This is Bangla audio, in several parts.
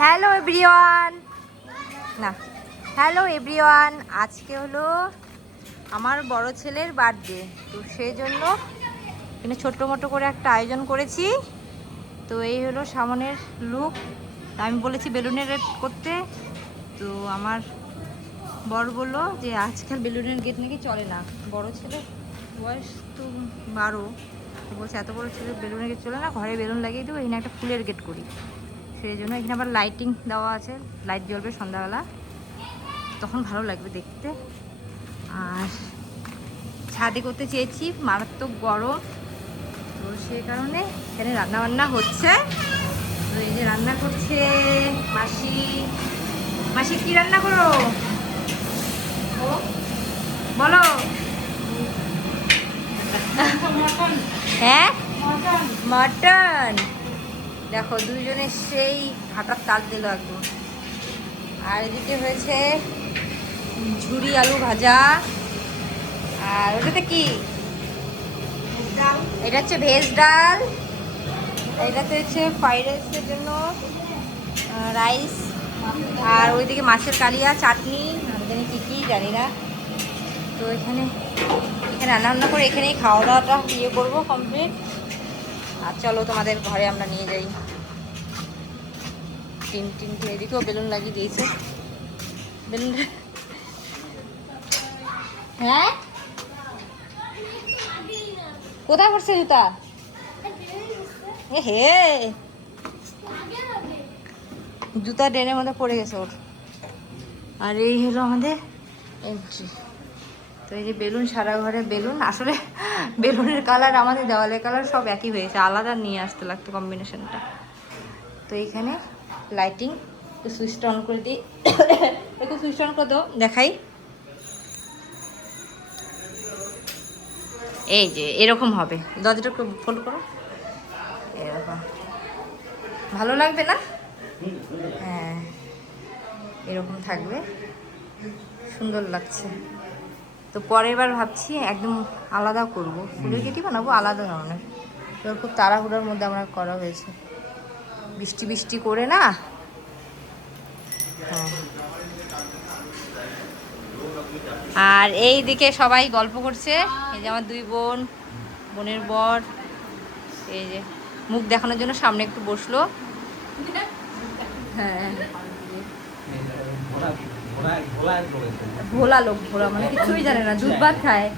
হ্যালো এভরিওয়ান, না হ্যালো এভরিওয়ান, আজকে হলো আমার বড় ছেলের বার্থডে। তো সেই জন্য এখানে ছোট্ট মোটো করে একটা আয়োজন করেছি। তো এই হলো সামনের লুক। আমি বলেছি বেলুনের গেট করতে, তো আমার বড় বললো যে আজকাল বেলুনের গেট নাকি চলে না। বড় ছেলে বয়স তো 12, বলছে এত বড় ছেলে বেলুনের গেট চলে না, ঘরে বেলুন লাগিয়ে দেবো, এখানে একটা ফুলের গেট করি। সেই জন্য এখানে আবার লাইটিং দেওয়া আছে, লাইট জ্বলবে সন্ধ্যাবেলা, তখন ভালো লাগবে দেখতে। আর ছাদে করতে চেয়েছি, মারাত্মক গরম, তো সেই কারণে এখানে রান্নাবান্না হচ্ছে। তো এই যে রান্না করছে মাসি। মাসি কি রান্না করো বলো? হ্যাঁ, মটন। দেখো দুইজনের সেই হাঁটার তাল দিল একদম। আর এদিকে হয়েছে ঝুরি আলু ভাজা। আর ওটাতে কি? এটা হচ্ছে ভেজ ডাল। এটাতে হচ্ছে ফ্রাইড রাইসের জন্য রাইস। আর ওইদিকে মাছের কালিয়া, চাটনি, আমি জানি কী জানি না। তো এখানে রান্না করে এখানেই খাওয়া দাওয়াটা করবো কমপ্লিট। আর চলো তোমাদের ঘরে আমরা নিয়ে যাই। টিনটে এদিকেও বেলুন লাগিয়ে দিয়েছে। বেলুন, হ্যাঁ কোথায় পড়ছে জুতা? হে জুতা ড্রেনের মধ্যে পড়ে গেছে ওর। আর এই হলো আমাদের এন্ট্রি। তো এই যে বেলুন, সারা ঘরে বেলুন। আসলে বেলুনের কালার আমাদের দেওয়ালের কালার সব একই হয়েছে, আলাদা নিয়ে আসতে লাগতো কম্বিনেশনটা। তো এইখানে লাইটিং, একটু সুইচটা অন করে দিই। একটু সুইচটা অন করে দাও, দেখাই। এই যে এরকম হবে, দরজাটা একটু ফোল্ড করো, এরকম ভালো লাগবে না? হ্যাঁ, এরকম থাকবে, সুন্দর লাগছে। তো পরের বার ভাবছি একদম আলাদা করবো, ফুলের কেটে বানাবো আলাদা ধরনের। তো খুব তাড়াহুড়োর মধ্যে আমরা করা হয়েছে, বৃষ্টি করে না। হ্যাঁ, আর এই দিকে সবাই গল্প করছে। এই যে আমার দুই বোন, বোনের বর, এই যে মুখ দেখানোর জন্য সামনে একটু বসলো। হ্যাঁ, ভোলা লোক, ভোলা মানে কিছুই জানে না, দুধ ভাত খায়।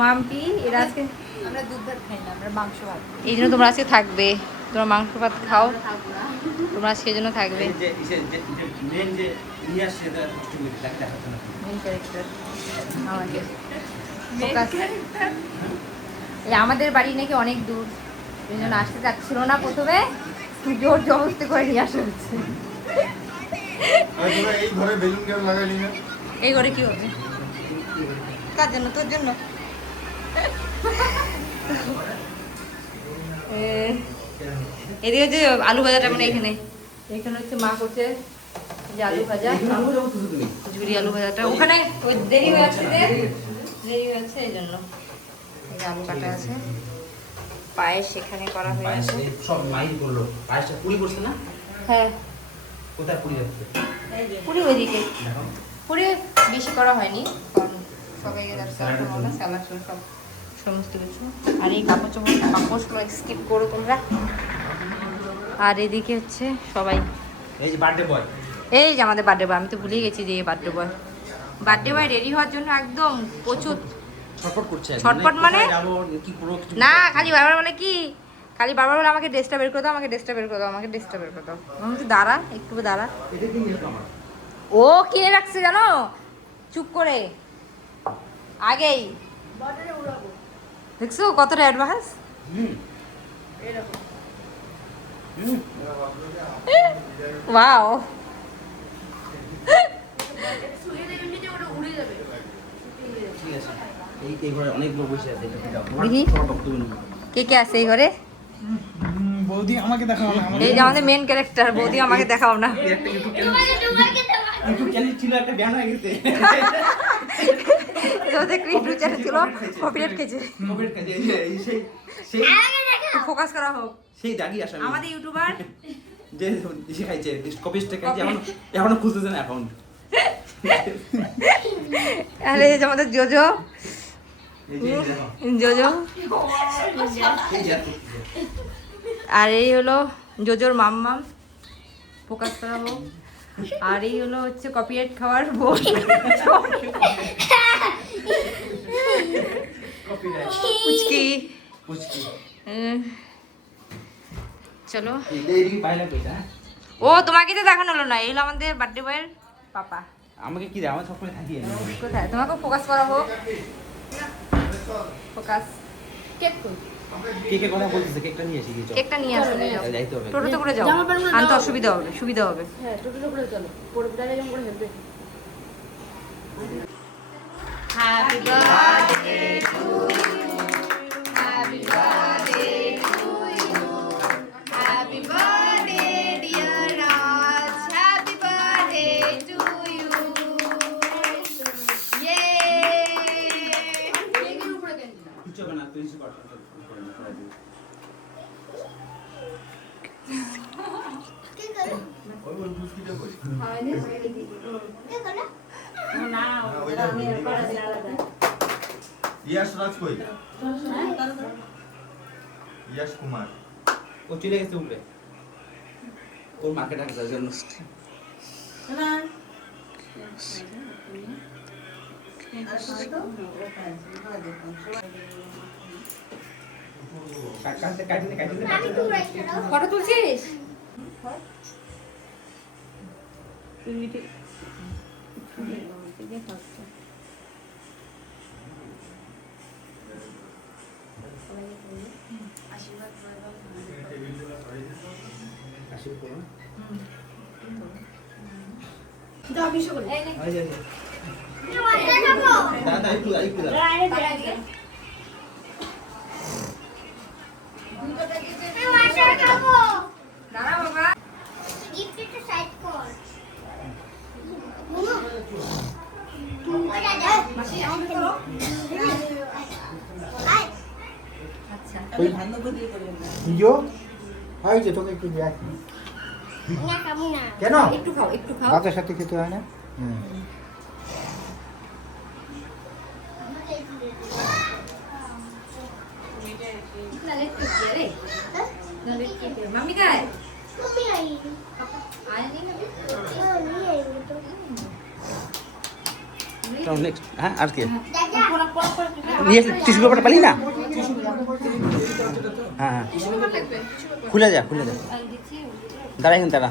মাম্পি এরা আজকে, আমরা দুধ ভাত খাই না, আমরা মাংস ভাত। এই জন্য তোমরা আজকে থাকবে, তোমরা মাংস ভাত খাও, তোমরা সেই জন্য থাকবে। আমাদের বাড়ি নাকি অনেক দূর, এই জন্য আসতে চাচ্ছিল না প্রথমে, জোর জবরদস্তি করে নিয়ে আসা হচ্ছে। এই ঘরে কি হবে? কার জন্য? তোর জন্য। এদিকে হচ্ছে আলু ভাজাটা, মানে এখানে হচ্ছে মা করছে যে আলু ভাজা, ঝুরি আলু ভাজাটা। ওখানে ওই দেরি হয়ে যাচ্ছে, এই জন্য আলু কাটা আছে। পায়েস সেখানে করা হয়েছে, সব মাই বললো পায়েসটা পুরি করছে না? হ্যাঁ, কোথায় পুরি যাচ্ছে? পুরি ওইদিকে। পুরি বেশি করা হয়নি, কারণ সবাই স্যালাড সব সমস্ত কিছু। আর এই কাপড়গুলো স্কিপ করো তোমরা। আর এদিকে হচ্ছে সবাই, এই যে বার্থডে বয়, এই যে আমাদের বার্থডে বয়। আমি তো ভুলেই গেছি যে বার্থডে বয় রেডি হওয়ার জন্য একদম প্রচুর ছটফট করছে। ছটফট মানে কি পুরো না, খালি বারবার বলে কি, খালি বারবার বলে আমাকে ড্রেসটা বের করে দাও, আমাকে ড্রেসটা বের করে দাও, আমাকে ড্রেসটা বের করে দাও। আমি বলছি দাঁড়া একটু দাঁড়া। এটা কি নিয়ে আমার ও কিনে রাখছে জানো, চুপ করে আগেই। দেখছো কতটা অ্যাডভান্স। ওয়াও, কে কে আছে এই ঘরে? বৌদি আমাকে দেখাও না। এই যে আমাদের মেন ক্যারেক্টার বৌদি, আমাকে দেখাও না। ইউটিউব চ্যানেল ছিল, একটা ব্যান হয়ে গেছে। তোমাদের ইউটিউব চ্যানেল ছিল কপিরাইট খেয়েছে। কোভিড কাজে এই যে এই সেই সেই ফোকাস করা হোক। সেই দাগি আসামি আমাদের ইউটিউবার যে এসে খাইছে কপিস্টে খাইছে এখনো খুলতেছে না অ্যাকাউন্ট। আরে এই যে আমাদের জোজো এই যে দেখো জোজো এই যে আর এই হলো জোজোর মাম্মাম, ফোকাস করা হোক। আর এই হলো হচ্ছে কপিরাইট খাওয়ার বোন কপিরাইট পুচকি। পুচকি চলো, এই বাইলা কইতা। ও তোমাকে তো দেখানো হলো না, এই হলো আমাদের বার্থডে বয়ের পাপা। আমাকে কি দাও? আমার সবসময় থাকি আমি। কোথায় তোমাকে ফোকাস করা হোক, ফোকাস। কেক কই? কেকের কথা বলতেছে, কেকটা নিয়ে এসে গিয়েছো। কেকটা নিয়ে আসো, নিয়ে যাও। যাইতে হবে। টোটোতে করে যাও, আনতে অসুবিধা হবে, সুবিধা হবে। হ্যাঁ টোটোতে করে চলো, পরে দাঁড়িয়ে যেমন করে হেলবে। Happy birthday to you. Happy birthday to you. Happy birthday dear Raj. Happy birthday to you. Yay! কিছু হবে না, তুই কিছু কর। यश राज कोई यश कुमार ও চলে গেছে উপরে। ওর মাকে ডাকার জন্য। কাটিনে ফটো তুলছিস? আসি করুন। দাও বিশ করে। এই যে দাদা একটু দাদা। দাঁড়া বাবা। আচ্ছা, ভিডিও হয় যে তোকে একটু দেখ কেন একটু খাও, একটু খাও। ভাতের সাথে খেতে হয় না মাম্মি খায়? নেক্সট হ্যাঁ আর কি নিয়ে টিস্যু পেপারটা পালি না। হ্যাঁ হ্যাঁ খুলে যা দাঁড়া এখানে দাঁড়া।